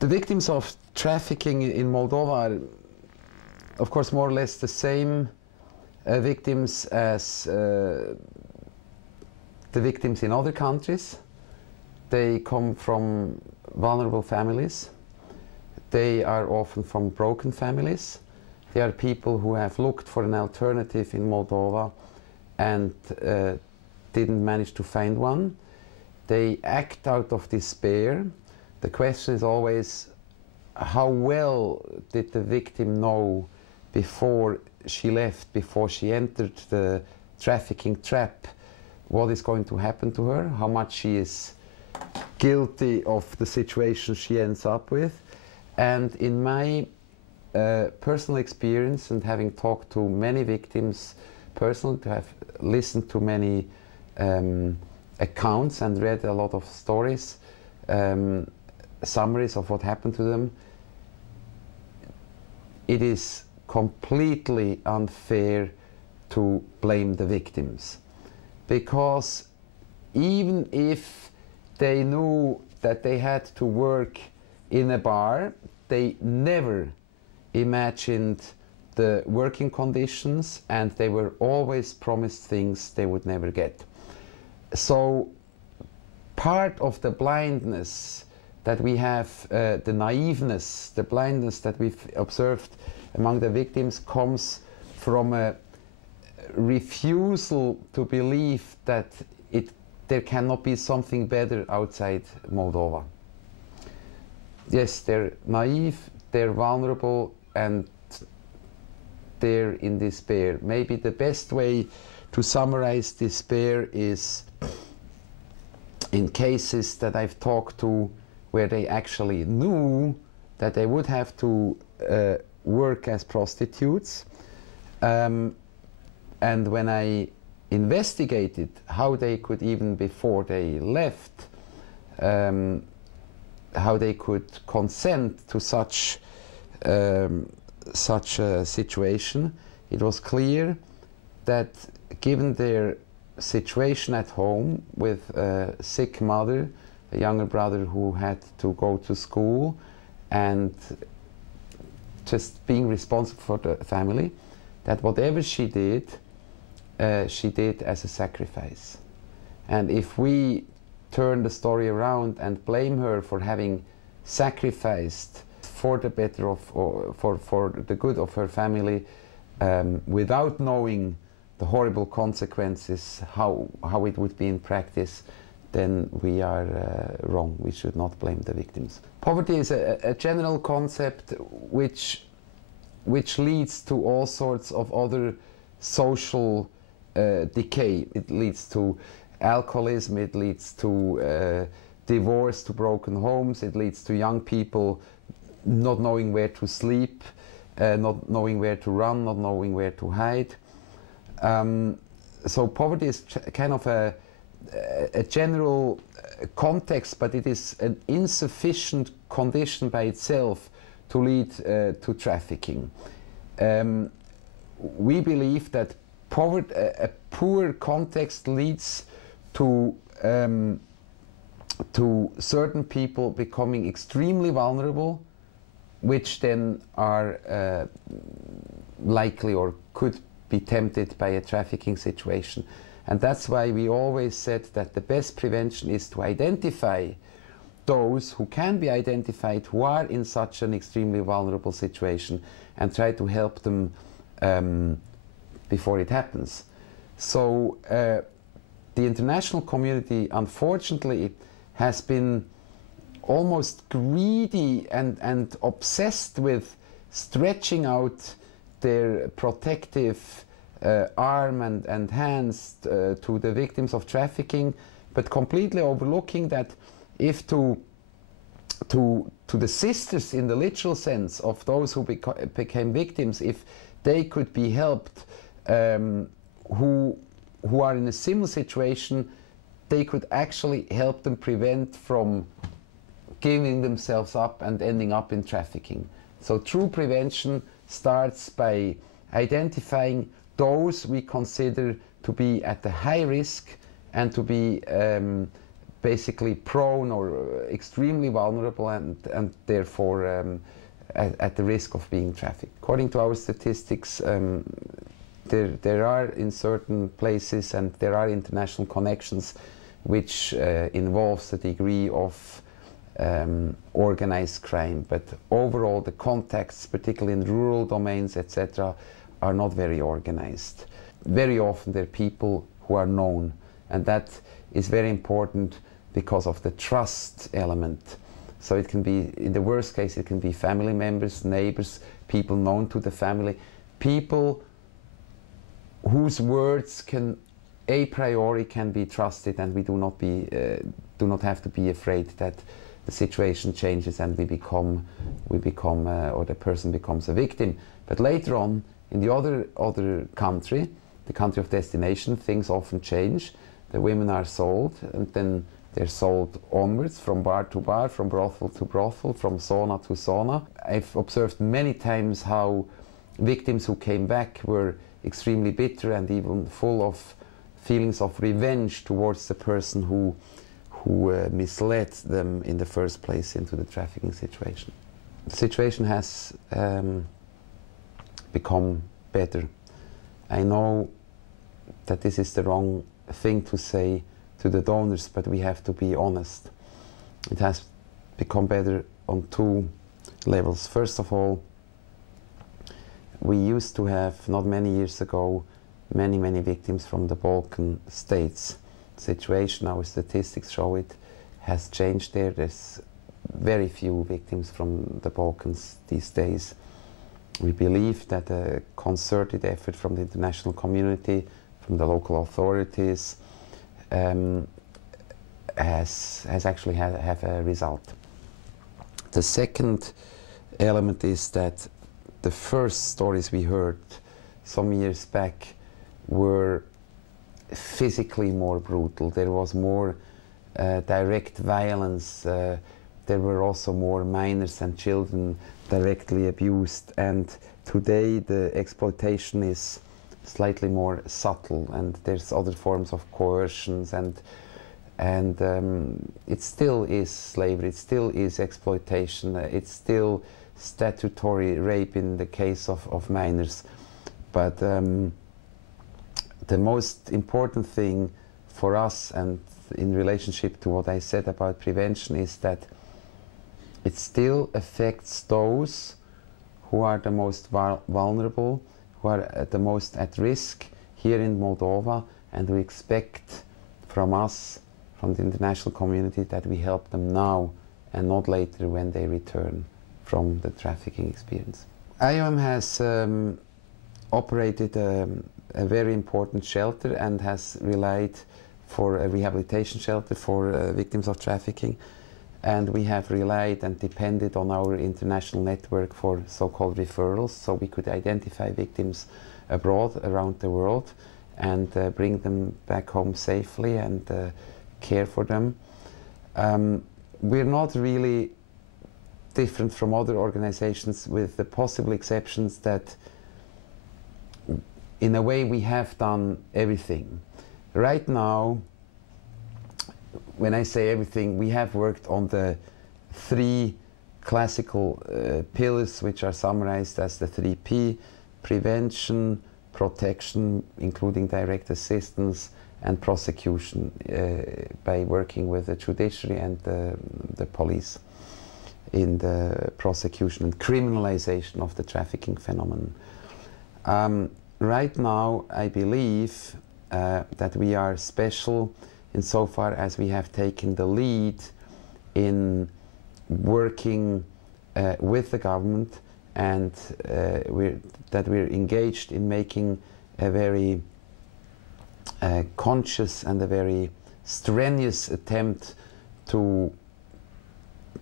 The victims of trafficking in Moldova are, of course, more or less the same victims as the victims in other countries. They come from vulnerable families. They are often from broken families. They are people who have looked for an alternative in Moldova and didn't manage to find one. They act out of despair. The question is always, how well did the victim know before she left, before she entered the trafficking trap, what is going to happen to her, how much she is guilty of the situation she ends up with. And in my personal experience, and having talked to many victims personally, to have listened to many accounts and read a lot of stories, summaries of what happened to them, it is completely unfair to blame the victims. Because even if they knew that they had to work in a bar, they never imagined the working conditions, and they were always promised things they would never get. So part of the blindness that we have, the naiveness, the blindness that we've observed among the victims, comes from a refusal to believe that there cannot be something better outside Moldova. Yes, they're naive, they're vulnerable, and they're in despair. Maybe the best way to summarize despair is in cases that I've talked to where they actually knew that they would have to work as prostitutes. And when I investigated how they could, even before they left, how they could consent to such a situation, it was clear that given their situation at home with a sick mother, a younger brother who had to go to school, and just being responsible for the family, that whatever she did as a sacrifice. And if we turn the story around and blame her for having sacrificed for the better of, or for the good of her family, without knowing the horrible consequences, how it would be in practice, then we are wrong. We should not blame the victims. Poverty is a general concept which leads to all sorts of other social decay. It leads to alcoholism, it leads to divorce, to broken homes, it leads to young people not knowing where to sleep, not knowing where to run, not knowing where to hide. So poverty is kind of a general context, but it is an insufficient condition by itself to lead to trafficking. We believe that a poor context leads to certain people becoming extremely vulnerable, which then are likely or could be tempted by a trafficking situation. And that's why we always said that the best prevention is to identify those who can be identified who are in such an extremely vulnerable situation, and try to help them before it happens. So the international community, unfortunately, has been almost greedy and obsessed with stretching out their protective arm and hands to the victims of trafficking, but completely overlooking that if to the sisters, in the literal sense, of those who became victims, if they could be helped, who are in a similar situation, they could actually help them prevent from giving themselves up and ending up in trafficking. So true prevention starts by identifying those we consider to be at the high risk and to be basically prone or extremely vulnerable and therefore at the risk of being trafficked. According to our statistics, there are in certain places, and there are international connections which involves a degree of organized crime, but overall the contacts, particularly in rural domains, etc., are not very organized. Very often they're people who are known, and that is very important because of the trust element. So it can be, in the worst case, it can be family members, neighbors, people known to the family, people whose words can a priori can be trusted, and we do not have to be afraid that the situation changes and we become or the person becomes a victim. But later on, in the other country, the country of destination, things often change. The women are sold, and then they're sold onwards from bar to bar, from brothel to brothel, from sauna to sauna. I've observed many times how victims who came back were extremely bitter and even full of feelings of revenge towards the person who misled them in the first place into the trafficking situation. The situation has become better. I know that this is the wrong thing to say to the donors, but we have to be honest. It has become better on two levels. First of all, we used to have, not many years ago, many victims from the Balkan states. The situation, our statistics show it, has changed there. There's very few victims from the Balkans these days. We believe that a concerted effort from the international community, from the local authorities, has actually have a result. The second element is that the first stories we heard some years back were physically more brutal. There was more direct violence. There were also more minors and children directly abused. And today the exploitation is slightly more subtle, and there's other forms of coercions, and it still is slavery, it still is exploitation, it's still statutory rape in the case of minors. But the most important thing for us, and in relationship to what I said about prevention, is that it still affects those who are the most vulnerable, who are the most at risk here in Moldova, and we expect from us, from the international community, that we help them now and not later when they return from the trafficking experience. IOM has operated a very important shelter and has relied for a rehabilitation shelter for victims of trafficking, and we have relied and depended on our international network for so-called referrals, so we could identify victims abroad, around the world, and bring them back home safely and care for them. We're not really different from other organizations, with the possible exceptions that in a way we have done everything. Right now, when I say everything, we have worked on the three classical pillars, which are summarized as the 3P: prevention, protection, including direct assistance, and prosecution, by working with the judiciary and the police in the prosecution and criminalization of the trafficking phenomenon. Right now, I believe that we are special insofar as we have taken the lead in working with the government, and that we're engaged in making a very conscious and a very strenuous attempt to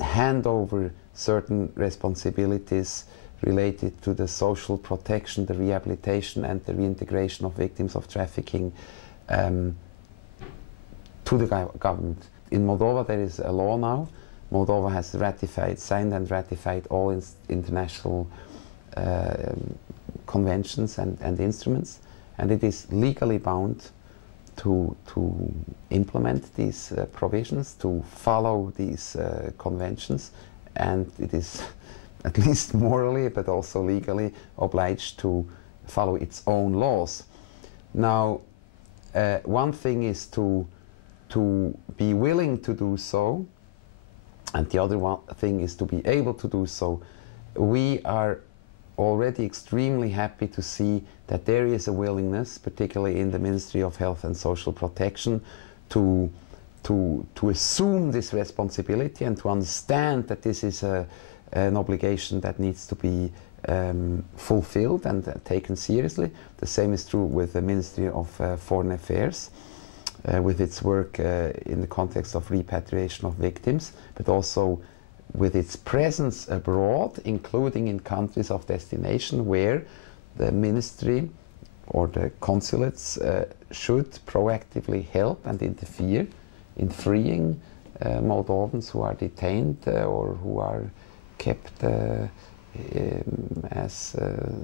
hand over certain responsibilities related to the social protection, the rehabilitation, and the reintegration of victims of trafficking to the government. In Moldova there is a law now. Moldova has signed and ratified all international conventions and instruments, and it is legally bound to implement these provisions, to follow these conventions, and it is at least morally but also legally obliged to follow its own laws. Now, one thing is to be willing to do so, and the other thing is to be able to do so. We are already extremely happy to see that there is a willingness, particularly in the Ministry of Health and Social Protection, to assume this responsibility and to understand that this is an obligation that needs to be fulfilled and taken seriously. The same is true with the Ministry of Foreign Affairs, with its work in the context of repatriation of victims, but also with its presence abroad, including in countries of destination where the ministry or the consulates should proactively help and interfere in freeing Moldovans who are detained or who are kept as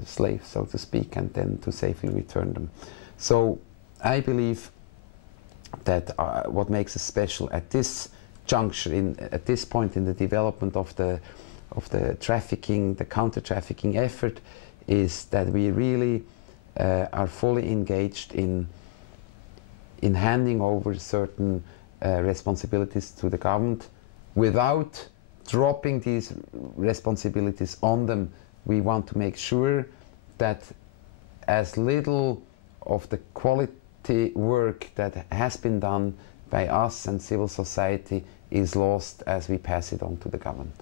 slaves, so to speak, and then to safely return them. So I believe that what makes us special at this juncture, at this point in the development of the trafficking, the counter-trafficking effort, is that we really are fully engaged in handing over certain responsibilities to the government without dropping these responsibilities on them. We want to make sure that as little of the quality work that has been done by us and civil society is lost as we pass it on to the government.